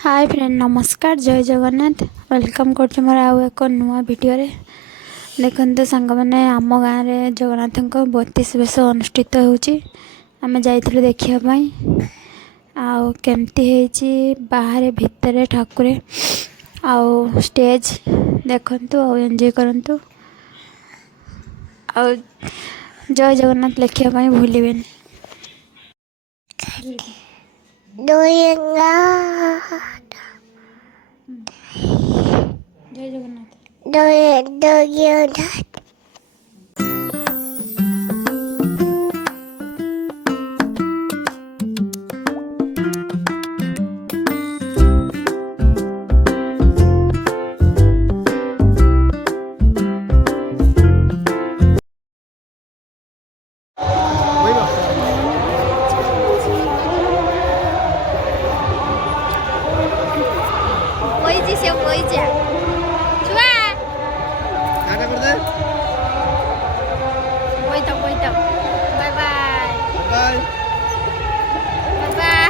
Hi friend नमस्कार जय Jagannath welcome कर मोर आउ एक नुआ भिडियो देखते सांग मैंने आम गाँव में जगन्नाथ 32 बेश अनुष्ठित होमें जाइलु देखापी आमती बाहर भितर ठाकुर आउ स्टेज देखु एंजॉय करंतु आ जय जगन्नाथ लिखापी भूलें जय Jagannath bye bye bye bye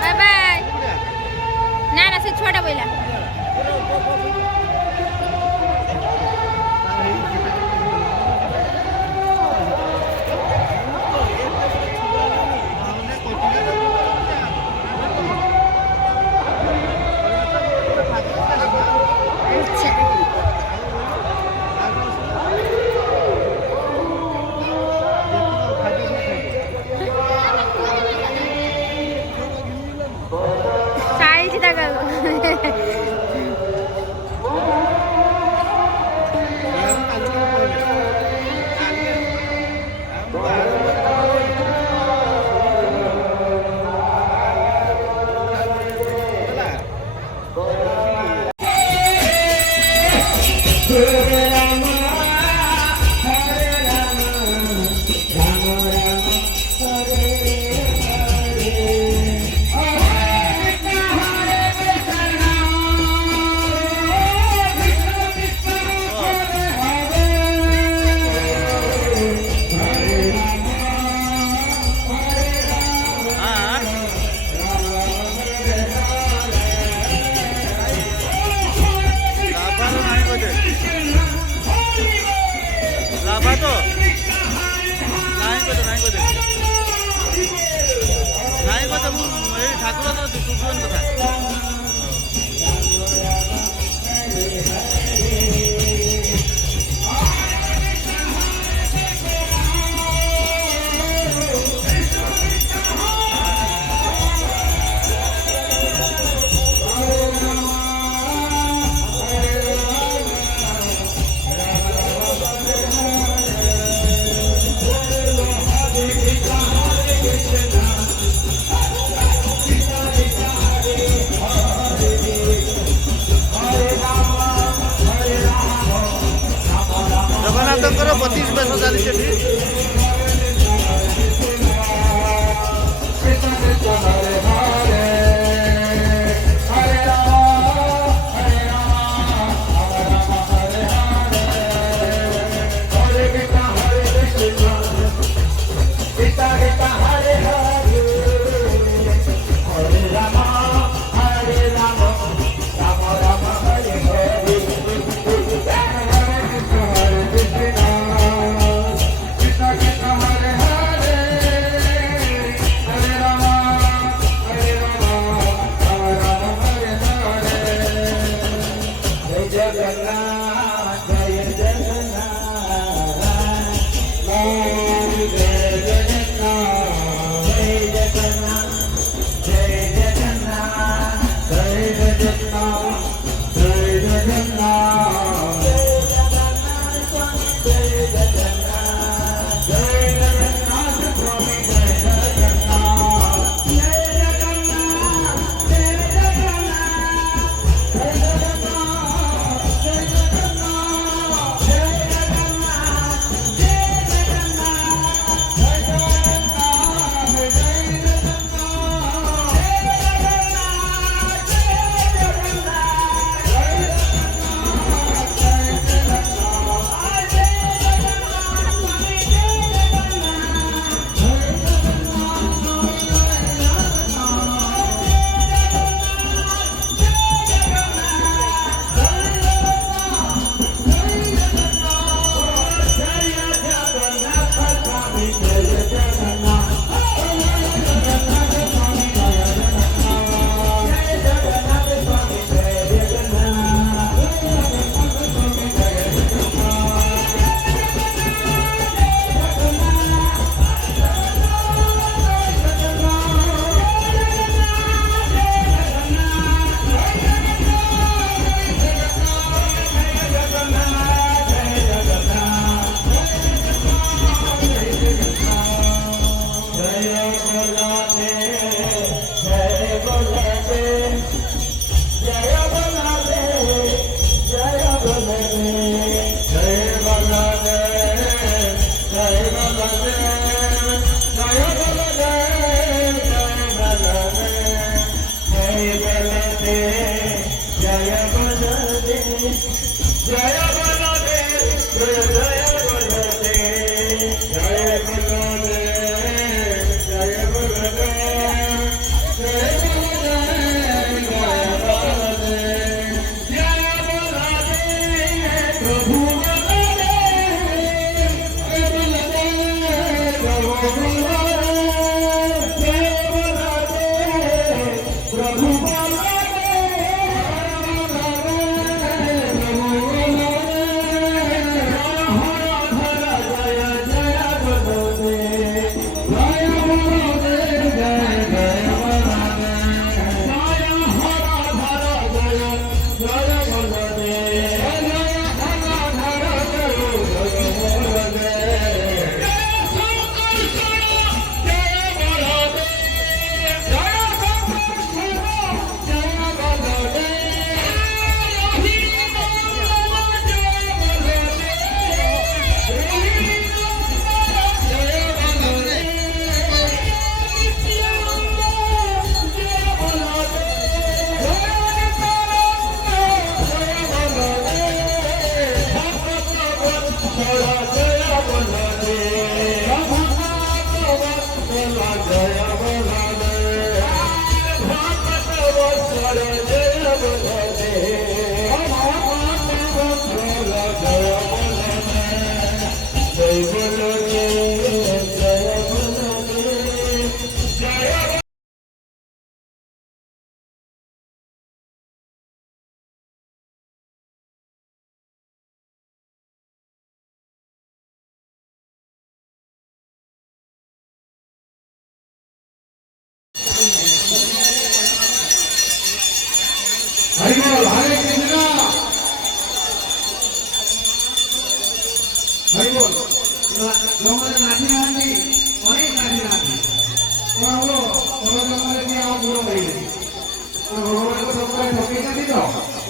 bye bye ना ना से छोटा बोला जगन्नाथ 32 बेश चली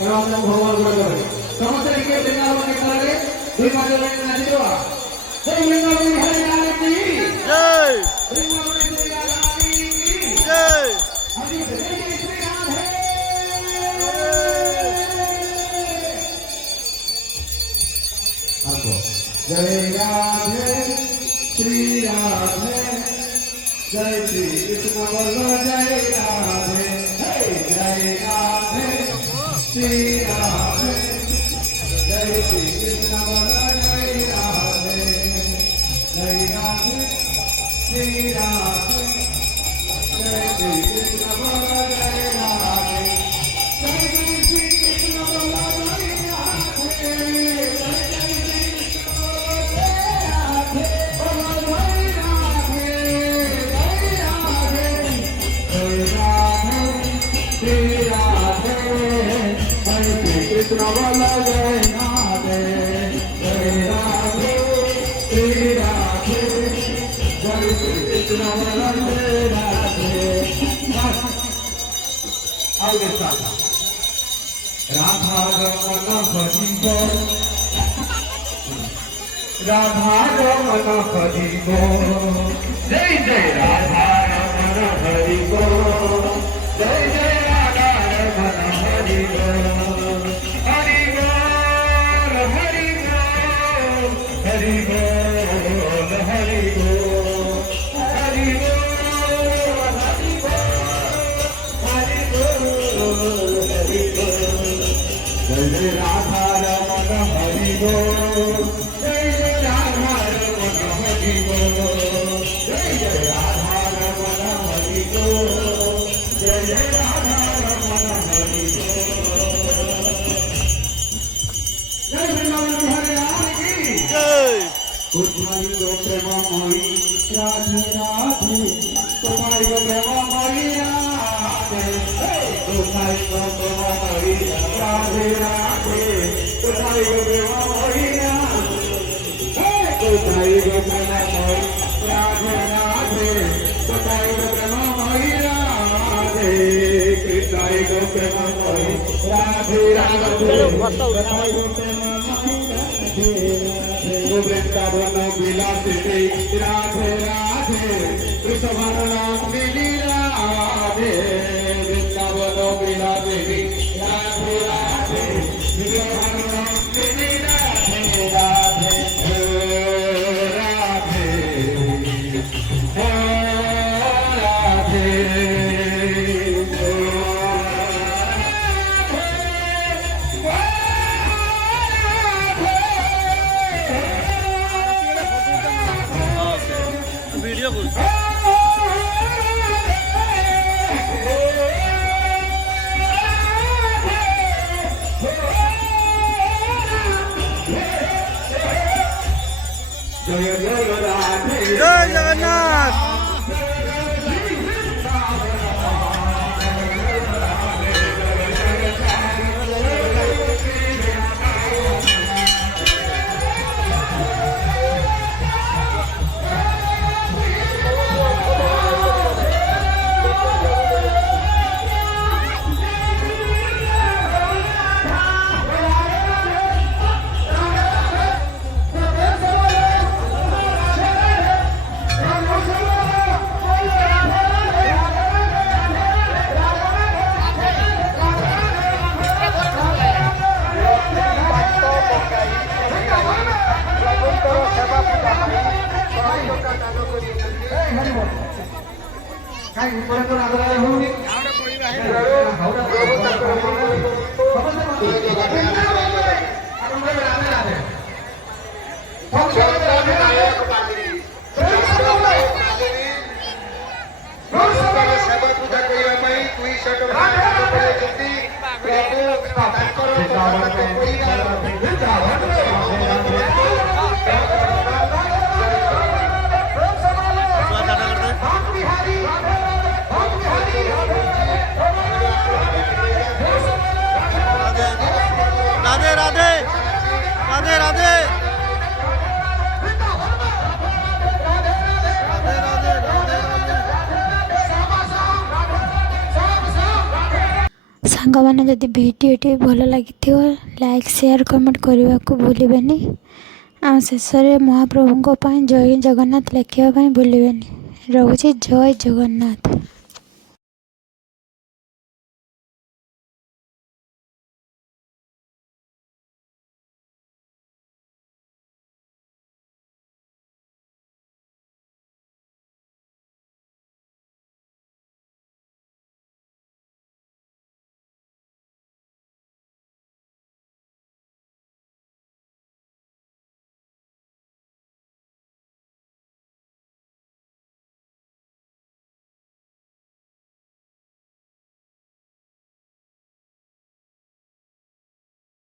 राम भगवान बरोबर समस्त टिके वृंदावन के करे दुई माजे लाइन नाची देवा जय वृंदावन हरि लाल की जय वृंदावन श्री राधारानी की जय हरि जय श्री राधे आपको जय राधे श्री राधे जय श्री कृष्ण बोलो जय राधे जय राधे श्री राधे जय श्री कृष्ण बोलो जय राधे जय राधे श्री राधे जय श्री कृष्ण बोलो जय राधे जय श्री कृष्ण बोलो जय राधे कृष्ण बोलो जय राधे जय राधे श्री राधे जय श्री कृष्ण बोलो जय राधे आगे साथ राधा रमन हरि बोल राधा रमन हरि बोल जय जय राधा रमन हरि बोल जय जय राधा रमन हरि बोल हरि बोल हरि बोल हरि बोल हरि बोल हरि बोल हरि बोल हरि बोल जय जय राधा रमन हरि बोल जय जय राधा रमन हरि बोल जय जय राधा रमन हरि बोल जय जय राधा रमन हरि बोल जय वृंदावन हरि राम की जय तुम्हारी गो प्रेममयी राधे राधे तुम्हारी गो प्रेममयी राधे तुम्हारी गो प्रेममयी राधे राधे तुम्हारी गो प्रेममयी राधे तुम्हारी गो प्रेममयी राधे राधे तुम्हारी गो प्रेममयी राधे कृष्णाई गो प्रेममयी राधे राधे तुम्हारी गो प्रेममयी राधे वृंदावन विलासिनी राधे राधे वृषभानंदिनी राधे वृंदावन विलासिनी राधे राधे वृषभानंदिनी राधे राधे राधे वीडियो करू जय जय राधे जय जगन्नाथ काही परत आग्रह होऊन राधे राधे राधे राधे ସାଙ୍ଗମାନେ ଯଦି ଭିଡ଼ିଓଟି ଭଲ ଲାଗିଥିବ ଲାଇକ୍ ସେୟାର କମେଣ୍ଟ କରିବାକୁ ଭୁଲିବେନି। ଆଉ ଶେଷରେ ମହାପ୍ରଭୁଙ୍କ ପାଇଁ ଜୟ ଜଗନ୍ନାଥ ଲେଖିବା ପାଇଁ ଭୁଲିବେନି। ରହୁଛି ଜୟ ଜଗନ୍ନାଥ।